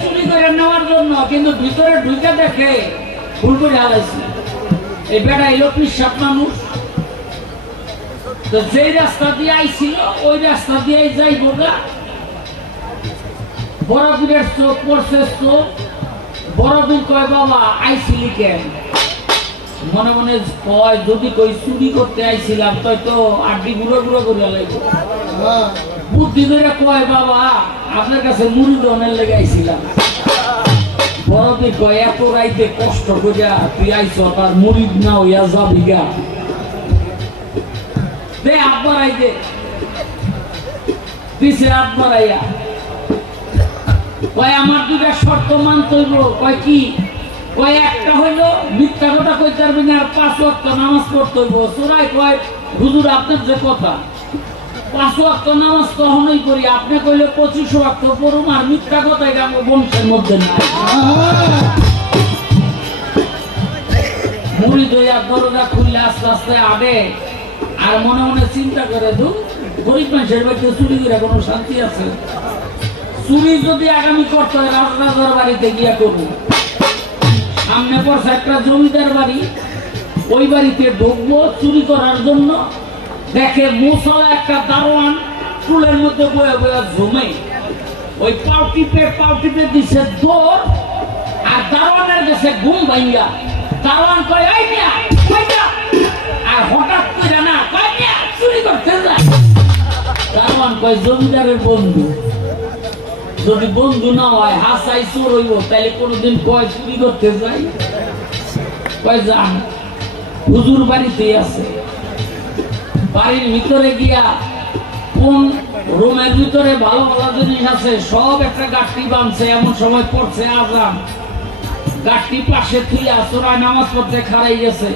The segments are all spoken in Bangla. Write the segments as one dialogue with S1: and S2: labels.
S1: চুরি করে নেওয়ার জন্য, কিন্তু ভিতরে ঢুকে দেখে ফুল করে হারাইছে এই বেটা এলো পিসাব মানুষ। তো যেই রাস্তা দিয়ে আইছিল, ওই রাস্তা দিয়ে যাই বোটা বড় দূরের চোখ, পড়ছে চোখ। বড় দূর কয়, বাবা, আইছিলি কেন? মনে মনে কয়, যদি কই চুরি করতে আইছিলাম তাই তো আড্ডি গুঁড়ো গুঁড়ো করে লাগবে বুদ্ধি ধরে কয়, বাবা, আপনার কাছে মুড়ি দনের লেগে আইছিলাম। বড়দি কয়, এত রাইতে কষ্ট করিয়া তুই আইছ তার মুড়ি না যাবি গা। দে দিছে আইয়া। কয়, আমার দুটা শর্ত মানতে হইব। কয়, কি? কয় একটা হইল, মিথ্যা কথা কইতে পারবি আর পাঁচ ওয়াক্ত নামাজ পড়তে সোরাই কয়, হুজুর, আপনার যে কথা। পাঁচ ওয়াক্ত নামাজ তখনই করি, আপনি কইলে পঁচিশ ওয়াক্ত পড়ুম, আর মিথ্যা কথা আমার বংশের মধ্যে নাই। মুড়ি দইয়া দরজা খুললে আস্তে আস্তে আগে আর মনে মনে চিন্তা করে দু গরিব মানুষের বাড়িতে চুরি করে কোনো শান্তি আছে? চুরি যদি আগামী করতে হয় রাজরাজার বাড়িতে গিয়া করব সামনে পড়ছে একটা জমিদার বাড়ি। ওই বাড়িতে ঢুকবো, চুরি করার জন্য। দেখে মোসালা একটা দারোয়ান চুলের মধ্যে বয়ে বয়ে ঝুমে। ওই পাও টিপে পাও টিপে দিছে দৌড়, আর দারোয়ানের কাছে ঘুম ভাইয়া দারোয়ান কয়, এই মিয়া আর হঠাৎ করে না কয় মিয়া, চুরি করতে যা দারোয়ান কয়, জমিদারের বন্ধু। যদি বন্ধু না হয়, হাসাই চোর হইব তাহলে কোনোদিন কয় চুরি করতে যাই? কয় যান হুজুর বাড়িতেই আছে। বাড়ির ভিতরে গিয়া কোন রুমের ভিতরে ভালো ভালো জিনিস আছে, সব একটা গাঠটি বানছে, এমন সময় পড়ছে আজান। গাঠটি পাশে থুইয়া চোরায় নামাজ পড়তে খারাই গেছে।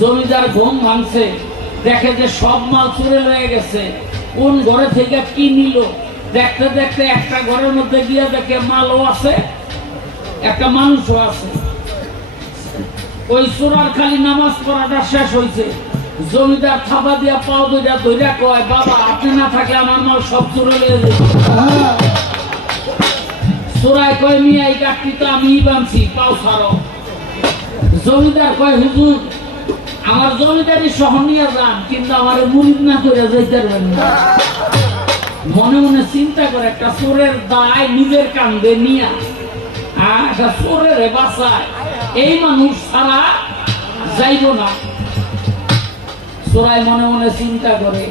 S1: জমিদার ঘুম ভাঙছে, দেখে যে সব মাল চুরে লয়ে গেছে। কোন ঘরে থেকে কি নিল? দেখতে দেখতে একটা ঘরের মধ্যে গিয়া দেখে মালও আছে, একটা মানুষও আছে। ওই চোরার খালি নামাজ পড়াটা শেষ হয়েছে জমিদার থাবা দিয়া, পাও দুইটা ধইরা কয়, বাবা, আপনি না থাকলে আমার মাল সব চুরে লয়ে যেত। কয়, মিয়া, এই কাঠটি তো আমি বানছি, পাও ছাড়ো। জমিদার কয়, হুজুর, আমার জমিদারি সহ নিয়ে যান, কিন্তু আমার মুরিদ না করে যাইতে পারবেন না। মনে মনে চিন্তা করে, একটা চোরের দায় নিজের কান্দে নিয়া একটা চোরের বাসায় এই মানুষ ছাড়া যাইব না। মনে মনে চিন্তা করে,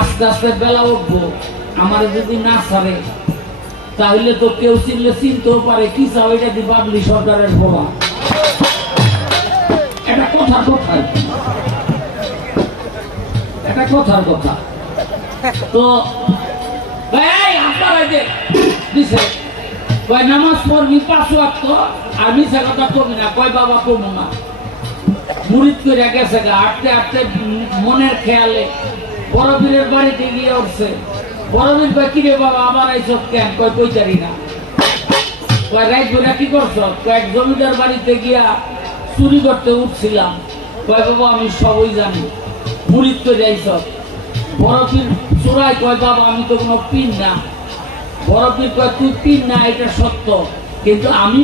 S1: আস্তে আস্তে বেলা উঠবো, আমার যদি না ছাড়ে, তাহলে তো কেউ চিনলে চিনতেও পারে, কি চাও এটা দি বাবলি সরকারের বলা এটা কথার কথা। এটা কথার কথা। তো, এই আপনার দিছে। কয়, নামাজ পড়বি আর মিশা কথা না। কয়, বাবা, কমু না। করে গেছে গা হাঁটতে হাঁটতে মনের খেয়ালে। বড় বাড়িতে গিয়ে উঠছে। কয় বাবা আইস কেন? কয় না। কয় বইরা কি করছ? জমিদার বাড়িতে গিয়া চুরি করতে উঠছিলাম। কয়, বাবা, আমি সবই জানি। মুড়িদ করে আইস চোরাই কয়, বাবা, আমি তো কোনো না। কয়, তুই না, এটা সত্য। কিন্তু আমি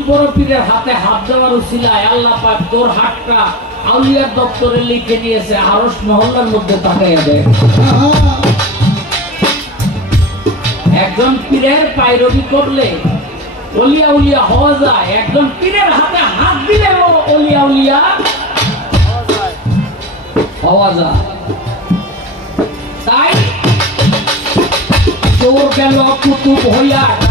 S1: হাতে হাত দেওয়ার আল্লাহ পাক তোর হাতটা আউলিয়ার দপ্তরে লিখে নিয়েছে আরস মহল্লার মধ্যে তাকাইয়া দেয় একজন পীরের পায়রবি করলে অলিয়া উলিয়া হওয়া যায়। একজন পীরের হাতে হাত দিলে অলিয়া উলিয়া হওয়া যায়। চোর গেল কুতুব হইয়া